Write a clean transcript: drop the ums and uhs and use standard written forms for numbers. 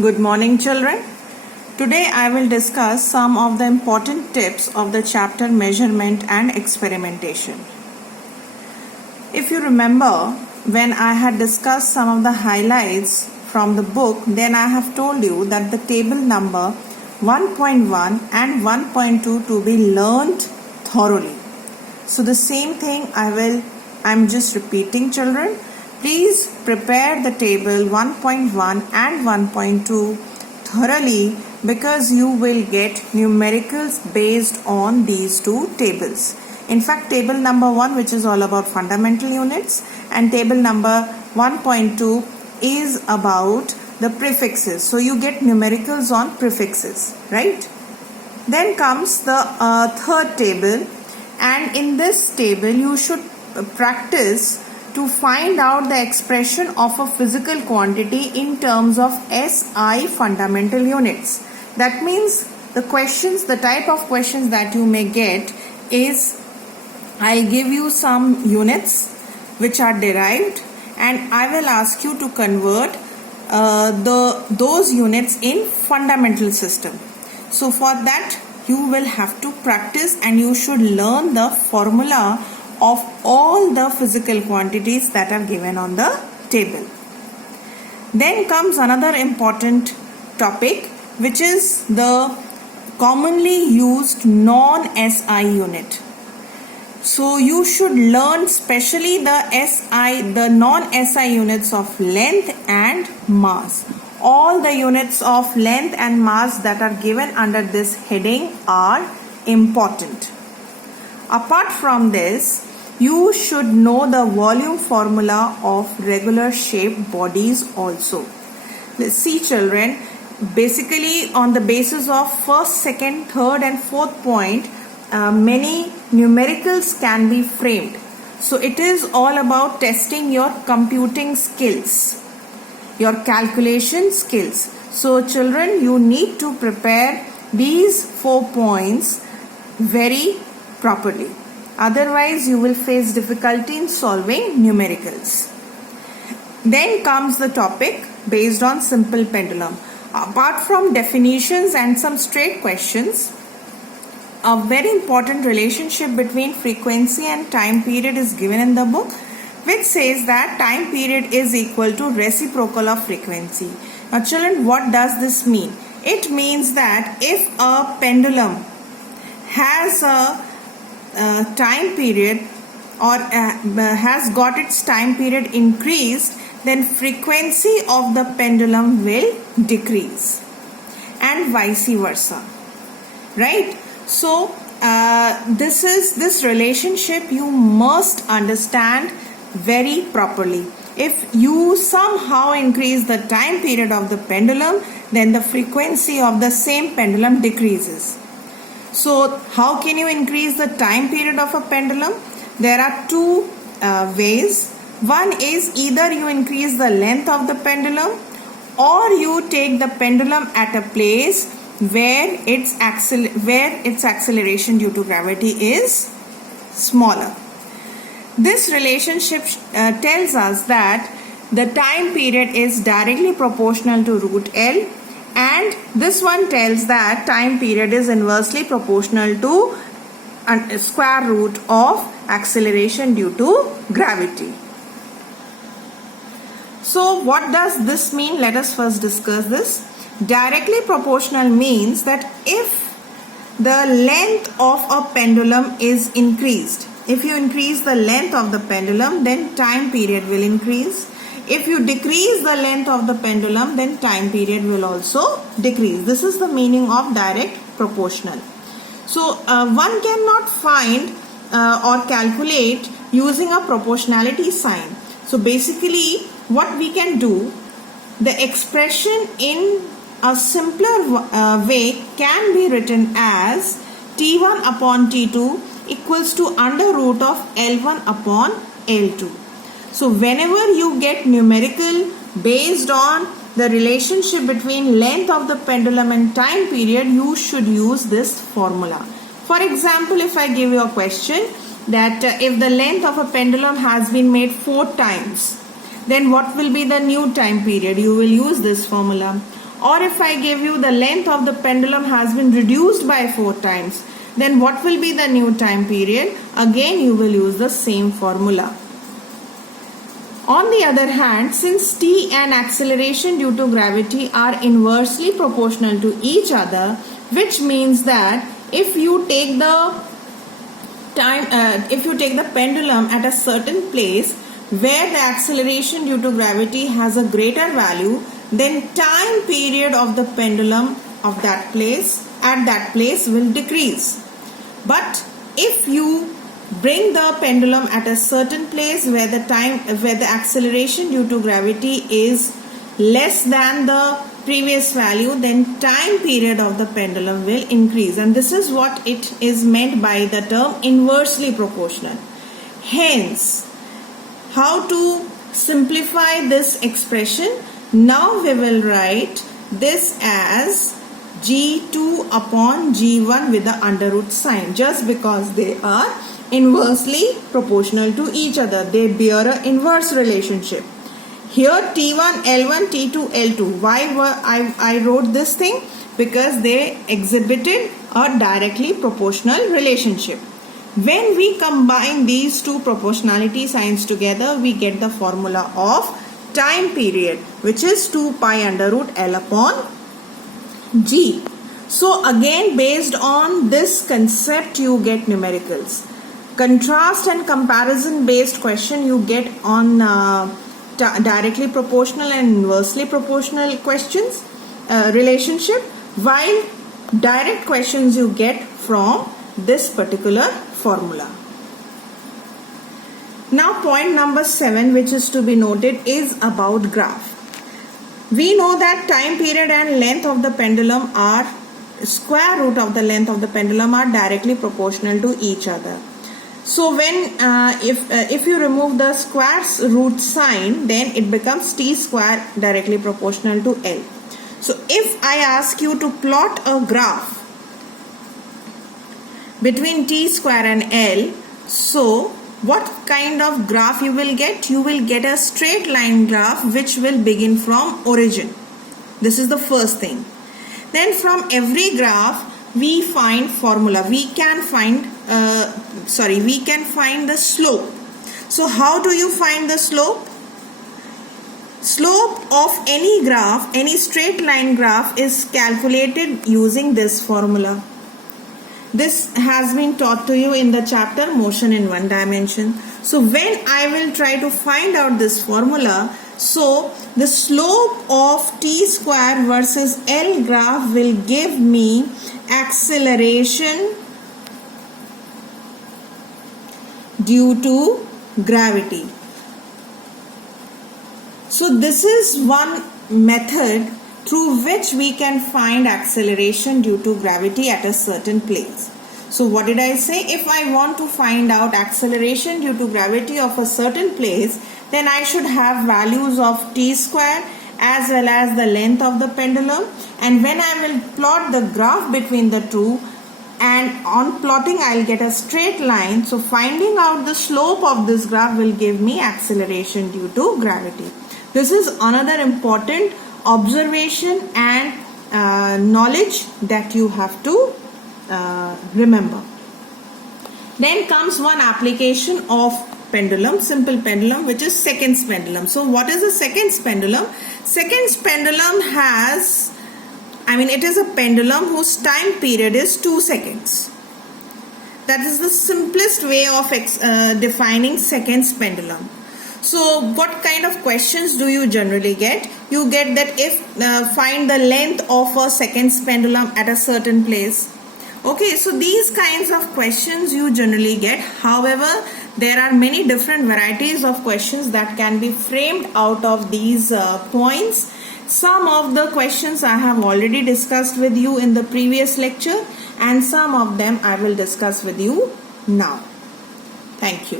Good morning, children. Today I will discuss some of the important tips of the chapter Measurement and Experimentation. If you remember, when I had discussed some of the highlights from the book, then I have told you that the table number 1.1 and 1.2 to be learnt thoroughly. So the same thing I'm just repeating, children. Please prepare the table 1.1 and 1.2 thoroughly because you will get numericals based on these two tables. In fact, table number 1, which is all about fundamental units, and table number 1.2 is about the prefixes. So you get numericals on prefixes, right? Then comes the third table, and in this table you should practice to find out the expression of a physical quantity in terms of SI fundamental units. That means the type of questions that you may get is, I'll give you some units which are derived and I will ask you to convert those units in fundamental system. So for that you will have to practice and you should learn the formula of all the physical quantities that are given on the table. Then comes another important topic, which is the commonly used non-SI unit. So you should learn specially the non-SI units of length and mass. All the units of length and mass that are given under this heading are important. Apart from this, you should know the volume formula of regular shaped bodies also. Let's see, children. Basically, on the basis of first, second, third and fourth point, many numericals can be framed. So it is all about testing your computing skills, your calculation skills. So children, you need to prepare these 4 points very properly. Otherwise, you will face difficulty in solving numericals. Then comes the topic based on simple pendulum. Apart from definitions and some straight questions, a very important relationship between frequency and time period is given in the book, which says that time period is equal to reciprocal of frequency. Now children, what does this mean? It means that if a pendulum has a time period or has got its time period increased, then frequency of the pendulum will decrease and vice versa, right? So this relationship you must understand very properly. If you somehow increase the time period of the pendulum, then the frequency of the same pendulum decreases. So how can you increase the time period of a pendulum? There are two ways. One is either you increase the length of the pendulum or you take the pendulum at a place where its acceleration due to gravity is smaller. This relationship tells us that the time period is directly proportional to root L, and this one tells that time period is inversely proportional to square root of acceleration due to gravity. So what does this mean? Let us first discuss this. Directly proportional means that if the length of a pendulum is increased, if you increase the length of the pendulum, then time period will increase. If you decrease the length of the pendulum, then time period will also decrease. This is the meaning of direct proportional. So one cannot find or calculate using a proportionality sign. So basically what we can do, the expression in a simpler way can be written as T1 upon T2 equals to under root of L1 upon L2. So whenever you get numerical based on the relationship between length of the pendulum and time period, you should use this formula. For example, if I give you a question that if the length of a pendulum has been made 4 times, then what will be the new time period? You will use this formula. Or if I give you the length of the pendulum has been reduced by 4 times, then what will be the new time period? Again, you will use the same formula. On the other hand, since t and acceleration due to gravity are inversely proportional to each other, which means that if you take the pendulum at a certain place where the acceleration due to gravity has a greater value, then time period of the pendulum of that place will decrease. But if you bring the pendulum at a certain place where the acceleration due to gravity is less than the previous value, then time period of the pendulum will increase, and this is what it is meant by the term inversely proportional. Hence, how to simplify this expression? Now we will write this as G2 upon G1 with the under root sign, just because they are inversely proportional to each other. They bear an inverse relationship. Here T1 L1, T2 L2. Why I wrote this thing? Because they exhibited a directly proportional relationship. When we combine these two proportionality signs together, we get the formula of time period, which is 2 pi under root L upon G. So again, based on this concept, you get numericals. Contrast and comparison based question you get on directly proportional and inversely proportional questions relationship, while direct questions you get from this particular formula. Now point number 7, which is to be noted, is about graph. We know that time period and length of the pendulum are square root of the length of the pendulum are directly proportional to each other. So when if you remove the square root sign, then it becomes t square directly proportional to L. So if I ask you to plot a graph between t square and L, so what kind of graph you will get? You will get a straight line graph which will begin from origin. This is the first thing. Then from every graph we find formula. We can find the slope. So how do you find the slope? Slope of any graph, any straight line graph, is calculated using this formula. This has been taught to you in the chapter Motion in One Dimension. So when I will try to find out this formula, so the slope of t square versus L graph will give me acceleration due to gravity. So this is one method through which we can find acceleration due to gravity at a certain place. So what did I say? If I want to find out acceleration due to gravity of a certain place, then I should have values of t square as well as the length of the pendulum, and when I will plot the graph between the two, and on plotting I'll get a straight line. So finding out the slope of this graph will give me acceleration due to gravity. This is another important observation and knowledge that you have to remember. Then comes one application of pendulum, simple pendulum, which is seconds pendulum. So what is a seconds pendulum? Seconds pendulum has, it is a pendulum whose time period is 2 seconds. That is the simplest way of defining seconds pendulum. So what kind of questions do you generally get? You get that if find the length of a seconds pendulum at a certain place. Okay, so these kinds of questions you generally get. However, there are many different varieties of questions that can be framed out of these points. Some of the questions I have already discussed with you in the previous lecture, and some of them I will discuss with you now. Thank you.